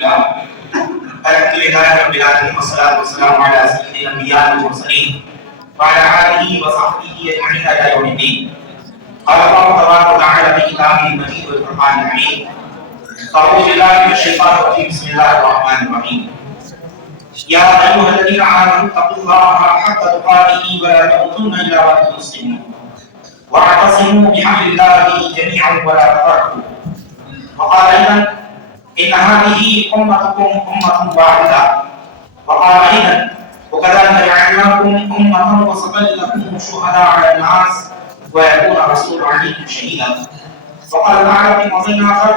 الحمد لله رب العالمين والصلاة والسلام على سيد الأنبياء والمرسلين وعلى آله وصحبه أجمعين إلى يوم الدين. قال الله تبارك وتعالى في كتابه المجيد والقرآن الحكيم: أعوذ بالله من الشيطان الرجيم، بسم الله الرحمن الرحيم. يا أيها الذين آمنوا اتقوا الله حق تقاته ولا تموتن إلا وأنتم مسلمون واعتصموا بحبل الله جميعا ولا تفرقوا. وقال أيضا: إن هذه أمتكم أمة واحدة. وقال أيضا: وكذلك جعلناكم أمة وسطا لتكونوا شهداء على الناس ويكون الرسول عليكم شهيدا. وقال تعالى في موضع آخر: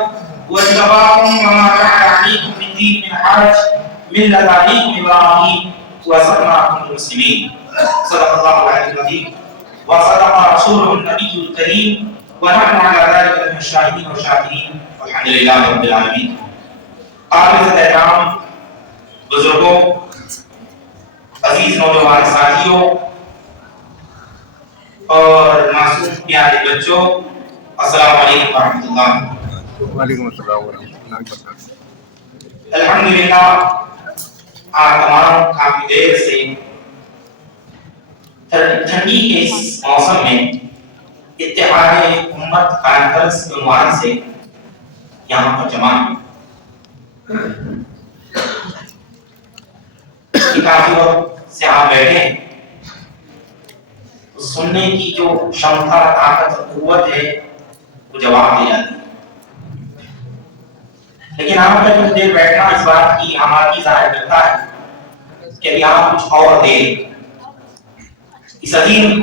واجتباكم وما جعل عليكم في الدين من حرج ملة أبيكم إبراهيم وسماكم المسلمين. صدق الله العلي العظيم وصدق رسوله النبي الكريم ونحن على ذلك من الشاهدين والشاكرين والحمد لله رب العالمین. قابل احترام بزرگوں، عزیز نوجوان ساتھیوں اور معصوم پیارے بچوں، السلام علیکم ورحمۃ اللہ. وعلیکم السلام ورحمۃ اللہ وبرکاتہ. الحمدللہ آپ تمام کافی دیر سے ٹھنڈی کے اس موسم میں اتحاد امت کانفرنس کے عنوان سے یہاں پر جمع ہیں. کافی وقت سے آپ بیٹھے ہیں، سننے کی جو شمتا، طاقت اور قوت ہے وہ جواب دے جاتی ہے. لیکن آپ کا کچھ دیر بیٹھنا اس بات کی ہماری ظاہر کرتا ہے کہ ابھی آپ کچھ اور دیر اس عظیم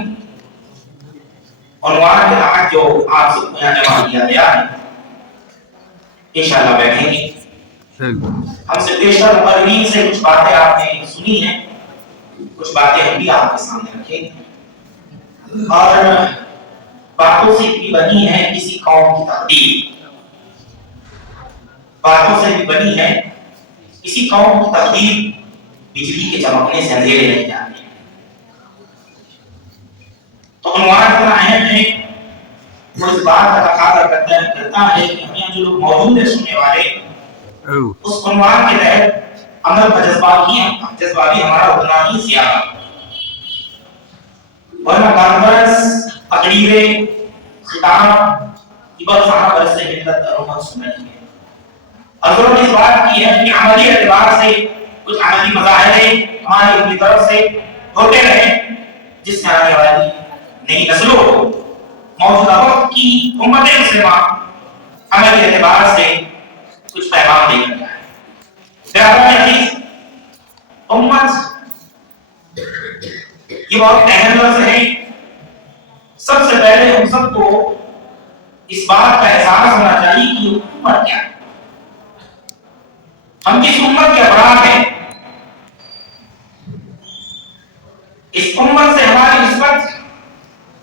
عنوان کے تحت جو آپ سب کو یہاں جمع کیا گیا ہے انشاءاللہ بیٹھیں گے. ہم سے پیشتر مقررین سے کچھ باتیں آپ نے سنی ہیں، کچھ باتیں ہم بھی آپ کے سامنے رکھیں گے، اور باتوں سے بھی بنی ہے کسی قوم کی تقدیر، باتوں سے بھی بنی ہے کسی قوم کی تقدیر. بجلی کے چمکنے سے اندھیرے نہیں جاتے. تو عنوان اتنا اہم ہے، وہ اس بات کا تقاضا کرتا ہے کہ ہم یہاں جو لوگ موجود ہیں سننے والے، اس عنوان کے تحت عمل کا جذبہ بھی ہمارا اتنا ہی زیادہ. ورنہ کانفرنس، تقریریں، خطاب یہ بس صحابہ سے ملت اور امت سن رہی ہے. ضرورت اس بات کی ہے کہ عملی اعتبار سے کچھ عملی مظاہرے ہماری اپنی طرف سے ہوتے رہیں، جس سے آنے والی نئی نسلوں کو موجودہ وقت کی امت مسلمہ عملی اعتبار سے کچھ پیغام دے کر جائے. عزیز امت یہ بہت اہم لفظ ہے. سب سے پہلے ہم سب کو اس بات کا احساس ہونا چاہیے کہ یہ امت کیا ہے، ہم کس امت کے افراد ہیں، اس امت سے ہماری نسبت،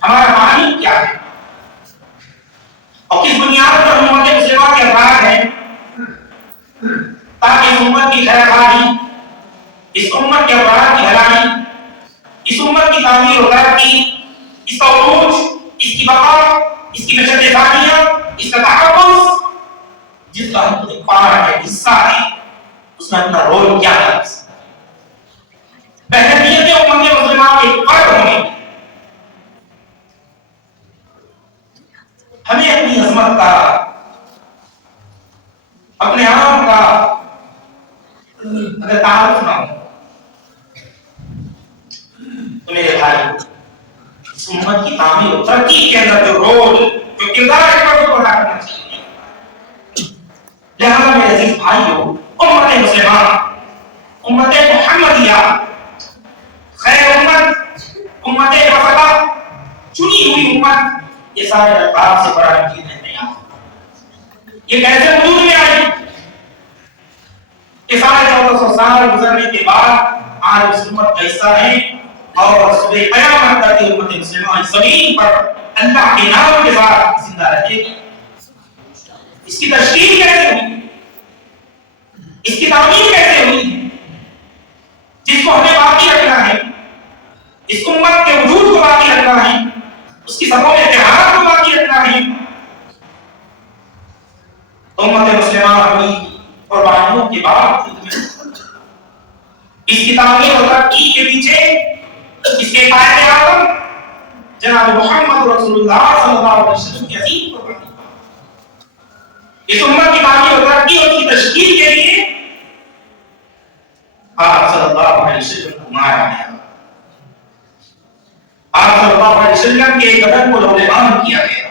ہمارا معنی کیا ہے، اور کس بنیاد پر امت مسلمہ کے افراد ہیں، تاکہ اس امت کی خیرخواہی، اس امت کے افراد کی بھلائی، اس امت کی تعمیر و ترقی، اس کا عروج، اس کی بقا، اس کی نشت ثانیہ، اس کا تحفظ، جس کا ہم ایک پارٹ ہے، حصہ ہے، اس میں اپنا رول کیا ہے. اہمیت امت مسلمہ کے فرد ہونے، ہمیں اپنی عظمت کا، اپنے آپ کا اگر تعارف نہ ہو تو میرے بھائی اس امت کی تعمیر و ترقی کے اندر جو رول، جو کردار ہے وہ ادا کرنا چاہیے. لہذا میرے عزیز بھائیوں، امت مسلمہ، امت محمدیہ، خیر امت، امت وسطہ، چنی ہوئی امت، یہ سارے الفاظ سے بڑا چیز نہیں آتا. یہ کیسے وجود میں آئی کہ سارے 1400 سال گزرنے کے بعد آج اس امت کا حصہ ہے، اور صبح قیامت تک امت مسلمہ زمین پر اللہ کے نام کے ساتھ زندہ رہے گی. اس کی تشکیل کیسے ہوئی، اس کی تعمیر کیسے ہوئی، جس کو ہمیں باقی رکھنا ہے، اس امت کے وجود کو باقی رکھنا ہے، اس کی سبوں اتحاد کو باقی رکھنا ہے. امت مسلمہ اپنی قربانیوں کے کے باوجود اس کی تعمیر اور ترقی کے پیچھے اس کے قائد اعظم جناب محمد رسول اللہ صلی اللہ علیہ وسلم کی عظیم قربانی، اس امت کی تعمیر اور ترقی اور اس کی تشکیل کے لیے آپ صلی اللہ علیہ وسلم کو مارا گیا، آپ صلی اللہ علیہ وسلم کے بدن کو لوح عام کیا گیا،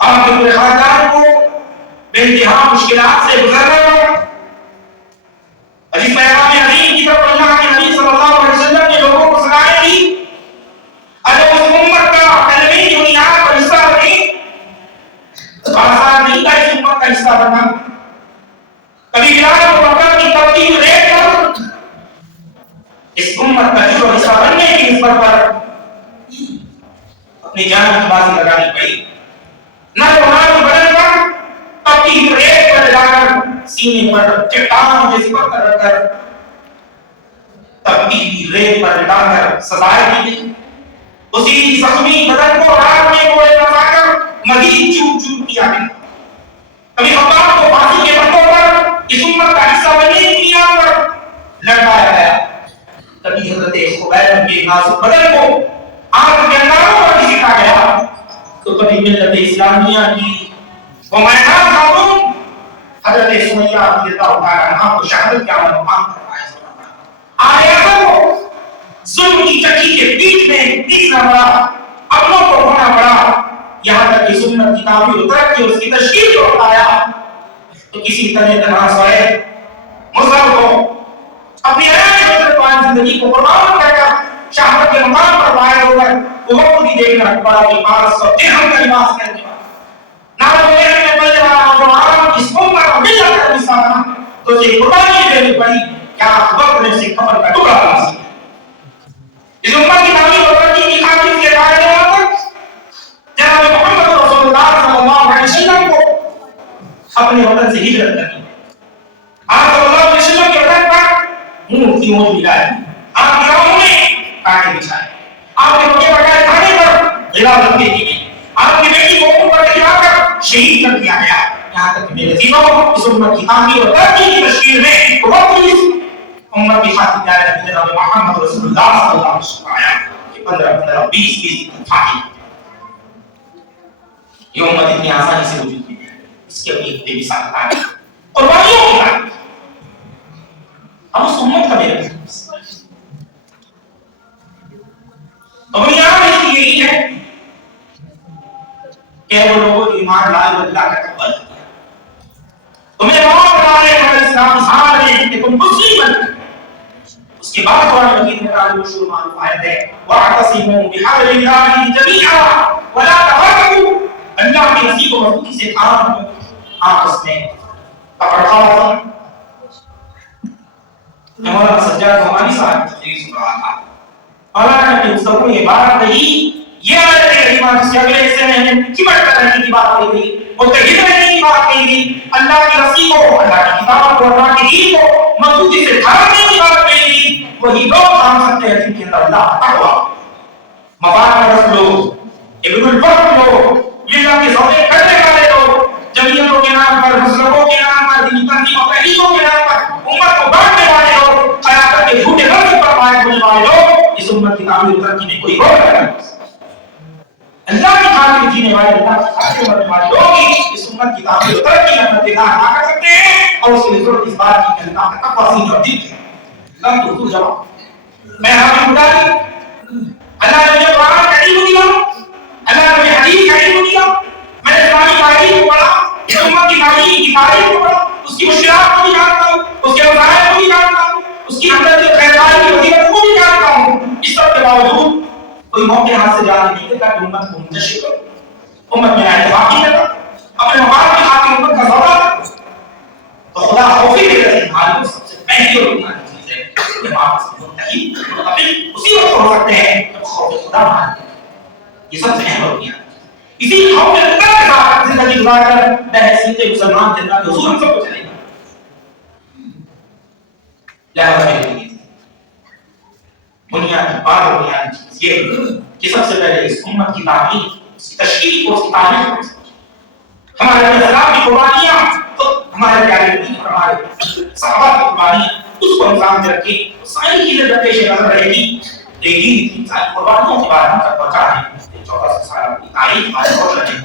آپ کے پورے خاندان کو بے انتہا مشکلات سے گزرنا پڑا، اور اس پیغام عظیم کی طرف اللہ کے نبی صلی اللہ علیہ وسلم نے لوگوں کو سنائی دی، اگر اس امت کا کلمے بنیاد پر حصہ بنے تو آسان نہیں تھا اس امت کا حصہ بننا، کبھی بلال ابو بکر کی تبدیل ریٹ پر اس امت کا جو حصہ بننے کی نسبت پر اپنی جان کی بازی لگانی پڑی، نہ تو ہماری بدن پر تبدیل ریٹ پر جا کر سینے پر چٹان جیسی پتھر رکھ کر تبدیل ریت پر لٹا کر سزائے دی گئی، اسی زخمی بدن کو رات میں گوڑے لگا کر مزید چوٹ چوٹ کیا گیا، کبھی خطاب کو پھانسی کے پتوں پر اس امت کا حصہ بننے کی بنیاد پر لٹکایا گیا، کبھی حضرت خبیب کے نازک بدن کو آگ کے انداروں پر گھسیٹا گیا، تو کبھی ملت اسلامیہ کی ممانعہ خاتون حضرت سمیہ رضی اللہ تعالیٰ عنہ کو شہادت کا مقام پر آئے کو ظلم کی چکی کے بیچ میں پیسنا پڑا، اپنوں کو ہونا پڑا، یہاں تک کہ سنت کی تعمیر و ترقی اور اس کی تشکیل کو اٹھایا تو کسی طرح تنہا سوئے مظہر کو اپنی عیش زندگی کو قربان کر کر شہادت کے مقام پر فائز ہو کر وہ وقت بھی دیکھنا پڑا کہ 500 درہم کا لباس کرنے والا نہ میں بلنے والا جو عالم اس امت کا ملت کا حصہ تھا تو اسے قربانی دینی پڑی، کیا وقت نے اسے کفن کا ٹکڑا بنا سکا، اس امت کی تعمیر اور ترقی کی خاطر کے قائد اعظم جناب محمد رسول اللہ صلی اللہ علیہ وسلم کو اپنے وطن سے ہجرت کرنی، آپ صلی اللہ علیہ وسلم کے وطن پر اونٹ کی موج ملائے، آپ کی راہوں میں کانٹے بچھائے، آپ کے بچے بٹائے کھانے پر غلاظت دے دی گئی، آپ کی بیٹی کو اوپر پر لے کر شہید کر دیا گیا، یہاں تک کہ میرے عزیزوں اس امت کی تعمیر اور ترقی کی تشکیل میں وقت اس امت کی خاطر جائے جناب محمد رسول اللہ صلی اللہ علیہ وسلم آیا کہ 15 20 تھاکی یہ امت اتنی آسانی سے وجود میں ہے، اس کی اپنی اتنی مثال ہے قربانیوں کی بات، اب اس امت کا میرے اور یہاں اس کی یہی ہے کہ وہ لوگوں کی ایمان لائے اللہ کا قبل تمہیں موت والے پر اسلام ظاہر ہے کہ تم مسلم بن، اس کے بعد قرآن مجید میں قرآن مشہور معلوم آیت ہے وَاعْتَصِمُوا بِحَبْلِ اللَّهِ جَمِيعًا وَلَا تَفَرَّقُوا، اللہ کی رسی کو مضبوطی سے تھام لو، آپس میں پکڑ کھاؤ۔ مولانا سجاد نعمانی صاحب تقریر سن رہا تھا، مولانا نے اس کو یہ بات کہی، یہ آیت کریمہ جس کے اگلے حصے میں چمٹ کر رہنے کی بات کہی گئی، متحد رہنے کی بات کہی گئی، اللہ کی رسی کو، اللہ کی کتاب کو، اللہ کی دین کو مضبوطی سے تھامنے کی بات کہی گئی، وہی لوگ تھام سکتے ہیں جن کے اندر اللہ تقویٰ، مفاد پرست لوگ، ابن الفضل لوگ، اللہ کے سودے کرنے والے لوگ، جمعیتوں کے نام پر، مسلکوں کے نام پر، دینی تنظیموں تحریکوں کے نام پر امت کو بانٹنے والے لوگ، قیادت کے جھوٹے لفظ پر فائز ہونے والے لوگ، اس امت کی تعمیر و ترقی میں کوئی روک نہیں ہے۔ اللہ کی خاطر جینے والے، اللہ کی خاطر مرنے والے لوگ ہی اس امت کی تعمیر و ترقی میں اپنا کردار ادا کر سکتے ہیں، اور اس کی ضرورت اس بات کی کہ اللہ کا تقویٰ سین اور دل ہے۔ اللہ کی حضور جواب میں حاضر خدا اللہ نے مجھے قرآن کا علم دیا، اللہ نے مجھے حدیث کا علم دیا، میں نے اسلامی تاریخ کو پڑھا، اس امت کی تاریخ کو پڑھا، اس کی مشکلات کو بھی جانتا ہوں، اس کے مسائل کو بھی جانتا ہوں، اس کی حضرت خیرات کی وظیفت کو بھی جانتا ہوں، اس سب کے باوجود کوئی موقع ہاتھ سے جانے نہیں دیتا کہ امت کو منتشر کرو، امت میں اتفاقی کرتا، اپنے مفاد کی خاطر امت کا سودا کرتا، تو خدا خوفی کے رہے حال سب سے پہلی اور بنیادی چیز ہے کہ آپ اس کو متحد متفق اسی وقت ہو سکتے ہیں جب خوف خدا مان لیں، یہ سب سے اہم ہوتی ہے، اسی خوف خدا کے ساتھ زندگی گزار کر بحیثیت مسلمان کے اندر حضور ہم سب کو چلے گا۔ لہذا میرے لیے بنیادی بات اور بنیادی چیز یہ ہے کہ سب سے پہلے اس امت کی تعمیر، اس کی تشکیل کو، اس کی تعمیر کو ہمارے اسلام کی قربانیاں تو ہمارے پیارے نبی اور ہمارے صحابہ کی قربانی اس کو انسان میں رکھے ساری چیزیں جب پیش نظر رہے گی لیکن انسان قربانیوں کے بارے میں تک پہنچا ہے چوتھا سال کی تاریخ ہمارے روز رہے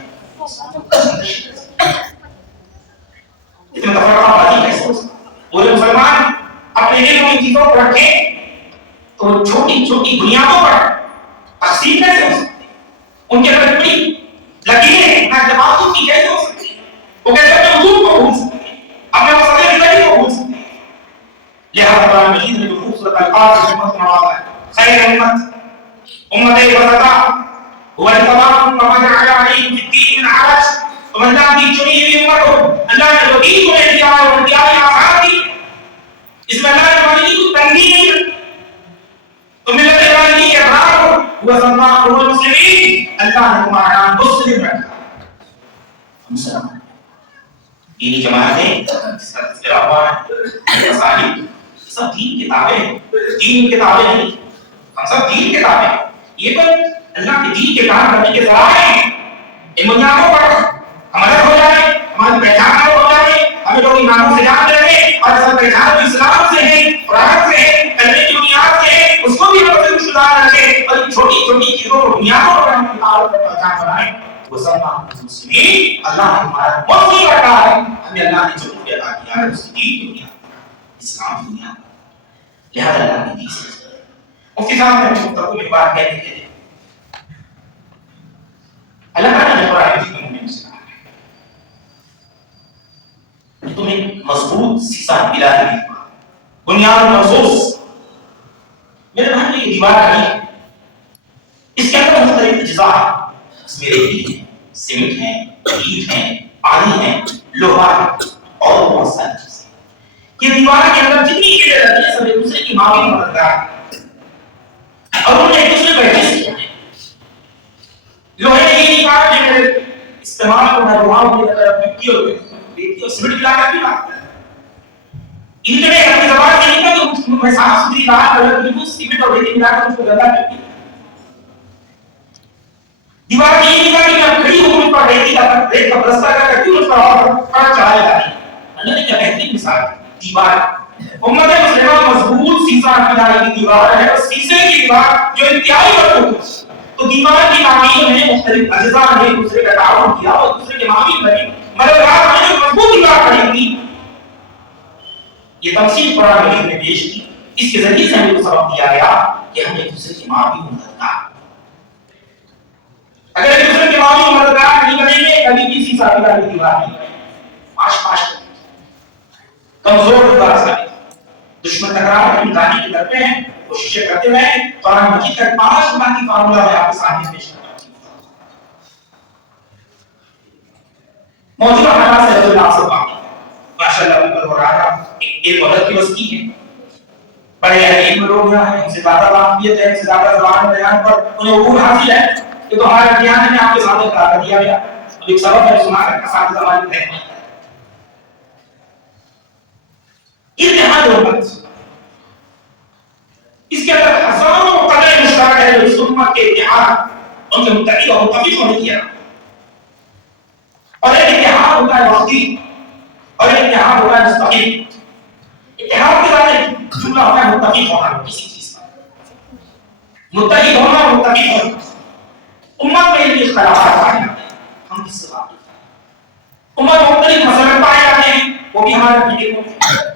اتنا تفرقہ بازی کیسے ہو سکتا پورے مسلمان اپنے علم کی چیزوں کو رکھیں تو چھوٹی چھوٹی بنیادوں پر تقسیم کیسے ہو سکتی ان کے اندر بڑی لکیریں اعتماد کی کیسے ہو سکتی وہ کہتے ہیں اپنے وجود کو بھول سکتے ہیں اپنے مسئلے زندگی کو بھول سکتے ہیں لہذا قرآن مجید میں جو خوبصورت الفاظ سے امت نوازا ہے خیر امت وسطا هو اجتباكم وما جعل عليكم في الدين من حرج ومن ذا کی چنی ہوئی امت ہو اللہ نے جو دین تمہیں دیا ہے وہ دیا ہے آسان دی اس میں اللہ نے ہماری کوئی تنگی نہیں تو ملت ابراہیمی کے ابرار ہو وہ سماعت المسلمین اللہ نے تمہارا نام مسلم رکھا مسلمان دینی جماعتیں تذکرہ ہوا ہے مساجد سب دین کتابیں دین کتابیں نہیں ہم سب دین کتابیں یہ تو اللہ کے دین کے کام کرنے کے ذرائع ہیں ان بنیادوں پر ہم الگ ہو جائیں ہماری پہچان الگ ہو جائے ہمیں لوگ ایمانوں سے جان لیں اور اصل پہچان تو اسلام سے ہے قرآن سے ہے کلمے کی بنیاد سے ہے اس کو بھی ہم سے مشترک رکھیں اور ان چھوٹی چھوٹی چیزوں کو بنیادوں پر ہم کتابوں پر پہچان بنائیں وہ سب مسلمین اللہ نے ہمارا مسلم رکھا ہے ہمیں اللہ نے جو کچھ عطا کیا ہے اس کی دین کی بنیاد اسلام کی بنیاد لہذا اللہ نے دین سے مفتی صاحب نے مفتقو میں بات کہتے تھے اللہ تعالیٰ نے قرآن مجید میں مومن سے کہا ہے تمہیں مضبوط سیسا ملا ہے بنیاد محسوس میرے بھائی یہ دیوار نہیں ہے اس کے اندر مختلف اجزاء ہیں اس میں ریتی ہے سیمنٹ ہے اینٹ ہے پانی ہے لوہا ہے اور بہت ساری چیزیں یہ دیوار کے اندر جتنی چیزیں رہتی ہیں سب ایک دوسرے کی معاون مددگار ہیں اور انہوں نے ایک دوسرے کو ایڈجسٹ کیا ہے لوہے نے یہ نہیں کہا کہ میرے استعمال کو میں لوہاؤں کی طرف مٹی اور ریتی اور سیمنٹ ملا کر بھی بات کرتا ان کے اپنی زبان میں نہیں کہا کہ میں صاف ستھری رات کلر سیمنٹ اور ریتی ملا کر اس کو گندا کرتی دیوار یہ نہیں کہا کہ میں کھڑی ہوں ان پر ریتی کا پلسٹر کرتی ہوں اس پر اور فرق چڑھا جاتی اللہ نے کیا بہترین مثال دیوار امت مسلمہ مضبوط سیسا کھڑائی کی دیوار ہے اور سیسے کی دیوار جو انتہائی مضبوط تو دیوار کی تعمیر میں مختلف اجزاء نے ایک دوسرے کا تعاون کیا اور دوسرے کے معامل بنے مگر رات میں جو مضبوط دیوار کھڑی تھی یہ تفصیل قرآن مجید میں پیش کی اس کے ذریعے سے ہمیں کو سبق دیا گیا کہ ہم ایک دوسرے کے معامل مددگار اگر ایک دوسرے کے معامل مددگار نہیں بنیں گے کبھی بھی سیسا کی دیوار نہیں بنے پاش پاش کمزور دیوار سے دشمن ٹکراؤ ہم دانی کی کرتے ہیں کوششیں کرتے رہے قرآن مجید کا 5 بنیادی فارمولا میں آپ کے سامنے پیش کرتا ہوں موجودہ حالات سے رضی اللہ سے باقی ماشاءاللہ اوپر ہو رہا تھا ایک عورت کی وسطی ہے بڑے علم لوگ ہیں ان سے زیادہ واقفیت ہے ان سے زیادہ زبان بیان پر انہیں عبور حاصل ہے کہ تو ہمارا بیان میں آپ کے سامنے کر دیا گیا اب ایک سبق ہے سنا کر ساتھ زبان میں ہے اتحاد امت اس کے اندر ہزاروں قدر مشترک ہے جو اس امت کے اتحاد ان کے متحد اور متفق ہونے کیا اور ایک اتحاد ہوتا ہے وقتی اور ایک اتحاد ہوتا ہے مستقل اتحاد کے بعد جملہ ہوتا ہے متفق ہونا کسی چیز کا متحد ہونا اور متفق ہونا امت میں یہ اختلافات پائے جاتے ہیں ہم کس سے واقف ہیں امت مختلف مسائل پائے جاتے ہیں وہ بھی ہمارے فکر میں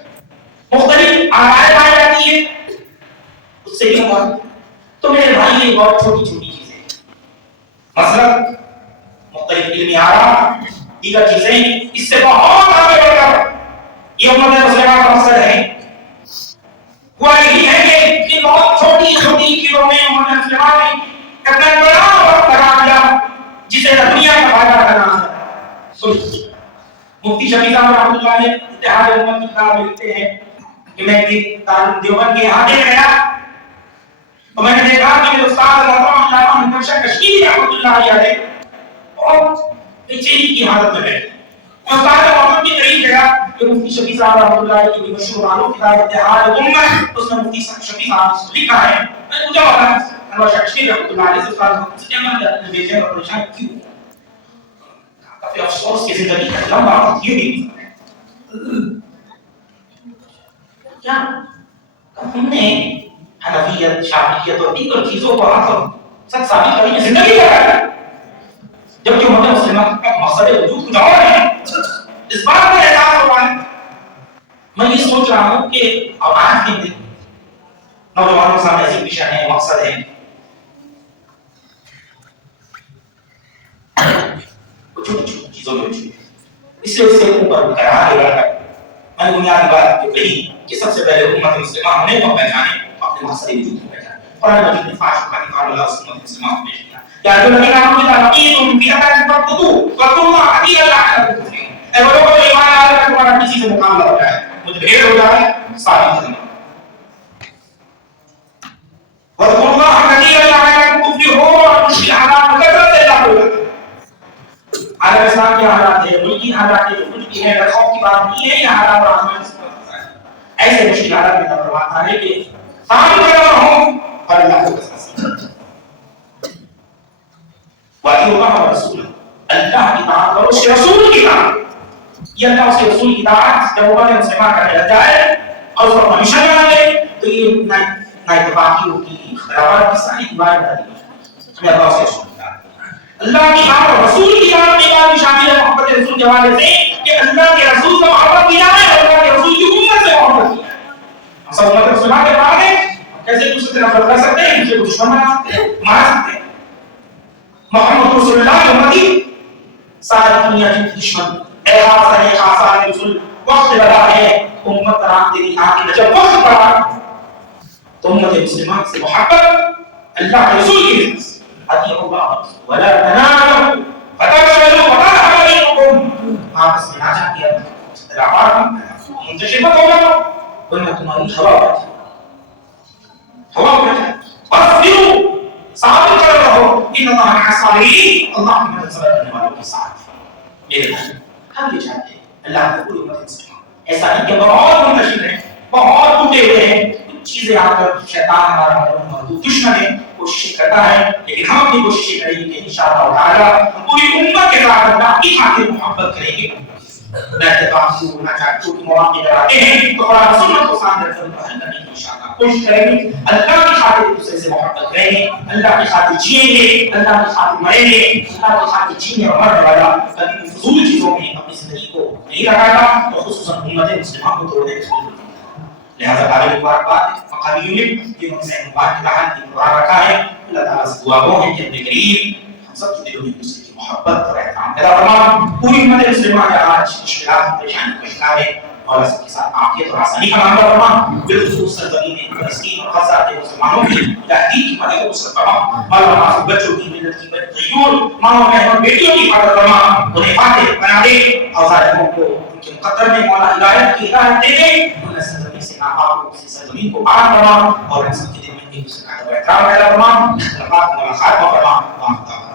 مختلف آرائیں پائی جاتی ہیں اس سے کیا بات تو میرے بھائی یہ بہت چھوٹی چھوٹی چیزیں مثلا مختلف علمی آراء دیگر چیزیں اس سے بہت آگے بڑھ کر یہ امت مسلمہ کا مقصد ہے وہ یہی ہے کہ ان بہت چھوٹی چھوٹی چیزوں میں امت مسلمہ نے اتنا بڑا وقت لگا دیا جسے دنیا کا فائدہ کرنا ہے مفتی شفیع صاحب رحمۃ اللہ علیہ اتحاد امت کی کتاب لکھتے ہیں کہ میں دیوبند کے آگے گیا تو میں نے دیکھا کہ میرے استاد محترم علامہ محمد شاہ کشمیری رحمۃ اللہ علیہ اور بےچینی کی حالت میں بیٹھے میں استاد محترم کے قریب گیا کہ مفتی شفیع صاحب رحمۃ اللہ علیہ کی مشہور معروف کتاب اتحاد امت اس میں مفتی شفیع صاحب نے لکھا ہے میں نے پوچھا انور شاہ کشمیری رحمۃ اللہ علیہ سے استاد محترم سے کیا بے چین اور پریشان کیوں کافی افسوس کی زندگی کا لمبا وقت یہ بھی کیا ہم نے حنفیت شافعیت اور دیگر چیزوں کو سچ ثابت کرنے کی زندگی لگا جبکہ امت مسلمہ کا مقصد وجود کچھ اور ہے. اس بات کا احساس ہوا ہے. میں یہ سوچ رہا ہوں کہ اب آج کے دن نوجوانوں کے سامنے ایسی مشن ہے, مقصد ہے, چھوٹی چھوٹی چیزوں میں اس سے اوپر قرار لے کر میں نے بنیادی بات جو کہی کہ سب سے پہلے امت مسلمہ ہونے کو پہچانے, اپنے مقصد وجود کو پہچانے. قرآن مجید میں فاش کا نکال اللہ اس امت مسلمہ کو پیش کیا. یا جو نبی نام کی تعلیم کی عطا فقدو فقدوا علی اللہ تعالی. اے وہ لوگ ایمان لائے کہ تمہارا کسی سے مقابلہ ہو جائے, متبھیر ہو جائے, ساری ختم. وَاذْكُرُوا اللَّهَ كَثِيرًا لَعَلَّكُمْ تُفْلِحُونَ. اور اس کی حالات کثرت سے اللہ ہوگا. عالم اسلام کے حالات ہے, ملکی حالات ہے, ملکی ہے, خوف کی بات نہیں ہے. یہ حالات اور آزمائش ایسے مشکل حالات میں تبرات آنے کے سامنے کرنا ہوں اور اللہ کو قسم وَأَطِيعُوا اللَّهَ وَرَسُولَهُ. اللہ کی اطاعت کرو, اس کے رسول کی اطاعت. یہ اللہ اس کے رسول کی اطاعت جب امت مسلمہ کرنے لگ جائے اور اس پر ہمیشہ بنا لے تو یہ نہ اتفاقیوں کی, اختلافات کی ساری دیواریں بتا دی. ہمیں اللہ اس کے رسول کی اطاعت, اللہ کی اطاعت اور رسول کی اطاعت میں بات شامل ہے محبت رسول کے حوالے سے کہ اللہ کے رسول سے محبت کی جائے اور اللہ کے رسول کی امت سے محبت کی جائے. ہم سب امت مسلمہ کے بعد ہیں, کیسے دوسرے سے نفرت کر سکتے ہیں, دوسرے کو دشمن بنا سکتے ہیں, مار سکتے ہیں. محمد رسول اللہ امتی ساری دنیا کی دشمن اے خاصا ہے, خاصا ہے رسول وقت لگا ہے امت ترام تیری آنکھ میں جب وقت پڑا تو امت مسلمہ سے محبت اللہ کے رسول کی عزت اطیعوا اللہ ولا تنازعوا فتفشلوا وتذهب ريحكم. آپس میں نازع کیا, اختلافات منتشر ہو جاؤ ورنہ تمہاری ہوا بڑھ جائے, ہوا بڑھ جائے. واصبروا, صبر کر رہو, ان اللہ مع الصابرین, اللہ کی مدد صبر کرنے والوں کے ساتھ. میرے بھائی ہم یہ چاہتے ہیں اللہ کی پوری امت مسلمہ ایسا نہیں کہ بہت منتشر ہے, بہت ٹوٹے ہوئے ہیں, کچھ چیزیں آ کر شیطان ہمارا دشمن ہے, کوشش کرتا ہے, لیکن ہم اپنی کوشش کریں گے کہ انشاءاللہ تعالی ہم پوری امت کے ساتھ اللہ کی خاطر محبت کریں گے. میں اتفاق سے بولنا چاہتا ہوں کہ مواقع اگر آتے ہیں تو قرآن سنت کو سامنے رکھ کر کرنے کی انشاءاللہ کوشش کریں گے. اللہ کی خاطر ایک دوسرے سے محبت کریں گے, اللہ کی خاطر جئیں گے, اللہ کی خاطر مریں گے. اللہ کی خاطر جینے اور مرنے والا کبھی فضول چیزوں میں اپنی زندگی کو نہیں لگائے گا, اور خصوصاً امت مسلمہ کو توڑنے کے لیے. لہذا قابل مبارکباد مقامی یونٹ جنہوں نے مبارک رحم کی قرار رکھا ہے, اللہ تعالیٰ سے دعا گو ہے کہ اپنے قریب ہم سب کے دلوں میں دوسرے کی محبت اور احترام پیدا فرما. پوری امت مسلمہ کے آج مشکلات پریشانی کو شکار ہے اور سب کے ساتھ عافیت اور آسانی کا معاملہ فرما. بالخصوص سرزمین فلسطین اور غزہ کے مسلمانوں کی تحقیق کی مدد کو فرما. مولا معصوم بچوں کی ملت کی غیور ماں بہنوں بیٹیوں کی حفاظت فرما, انہیں فاتح بنا دے, اور ظالموں کو ان کے مقدر میں مولا ہدایت کی ہدایت دے دے, انہیں سرزمین سے ناپاک کو سرزمین کو پاک فرما, اور ہم سب کے دل میں ایک دوسرے کا احترام پیدا فرما. اختلافات کو ملاقات فرما.